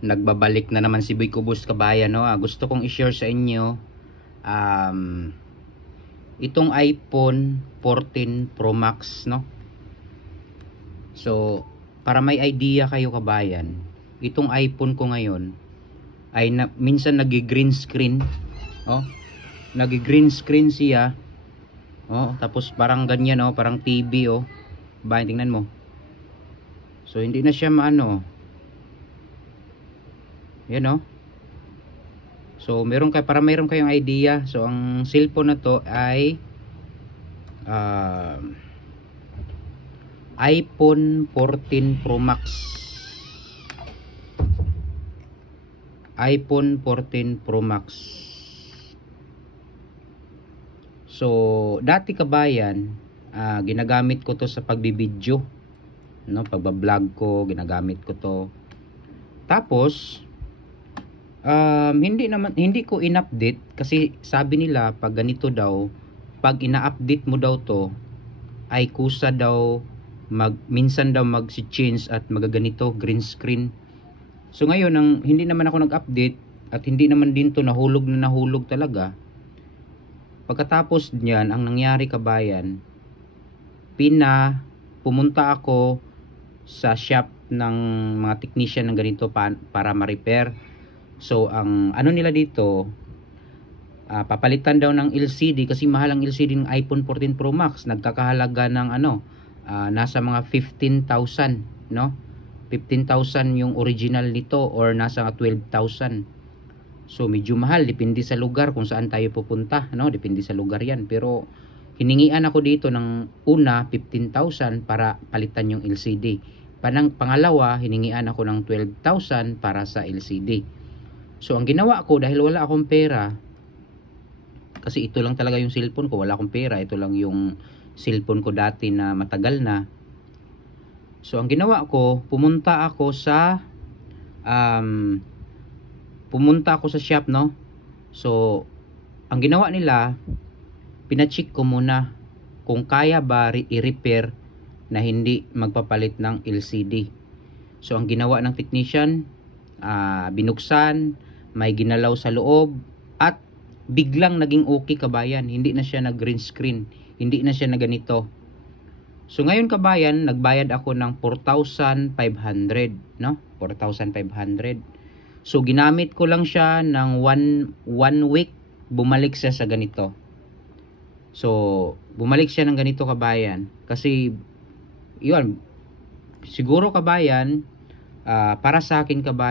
Nagbabalik na naman si Boy Kubos kabayan, no? Gusto kong i-share sa inyo itong iPhone 14 Pro Max, no? So para may idea kayo kabayan, itong iPhone ko ngayon ay minsan nag-green screen, oh. Nag-green screen siya. Oh, tapos parang ganyan, oh, parang TV, oh. Bayan, tingnan mo. So hindi na siya maano. Yan, oh. So para mayroon kayong idea. So ang cellphone na to ay iPhone 14 Pro Max. iPhone 14 Pro Max. So dati kabayan, ginagamit ko to sa pagbibideo, no? Pagba-vlog ko, ginagamit ko to. Tapos hindi ko in-update kasi sabi nila pag ganito daw, pag ina-update mo daw to ay kusa daw minsan daw mag-change at magaganito green screen. So ngayon hindi naman ako nag-update at hindi naman din to nahulog talaga. Pagkatapos niyan, ang nangyari kabayan, pumunta ako sa shop ng mga technician ng ganito para ma-repair. So ang ano nila dito, papalitan daw ng LCD kasi mahal ang LCD ng iPhone 14 Pro Max. Nagkakahalaga ng nasa mga 15,000, no? 15,000 yung original nito or nasa 12,000. So medyo mahal, depende sa lugar kung saan tayo pupunta, no? Depende sa lugar 'yan. Pero hiningian ako dito ng una 15,000 para palitan yung LCD. Pangalawa, hiningian ako ng 12,000 para sa LCD. So ang ginawa ko, dahil wala akong pera, kasi ito lang talaga yung cellphone ko, wala akong pera, ito lang yung cellphone ko dati na matagal na. So ang ginawa ko, pumunta ako sa shop, no? So ang ginawa nila, pina-check ko muna kung kaya ba i-repair na hindi magpapalit ng LCD. So ang ginawa ng technician, binuksan, may ginalaw sa loob, at biglang naging okay kabayan. Hindi na siya nag-green screen, hindi na siya na ganito. So ngayon kabayan, nagbayad ako ng 4,500, no? 4,500. So ginamit ko lang siya ng one week, bumalik siya sa ganito. So bumalik siya ng ganito kabayan. Kasi yun, siguro kabayan, para sa akin kabayan,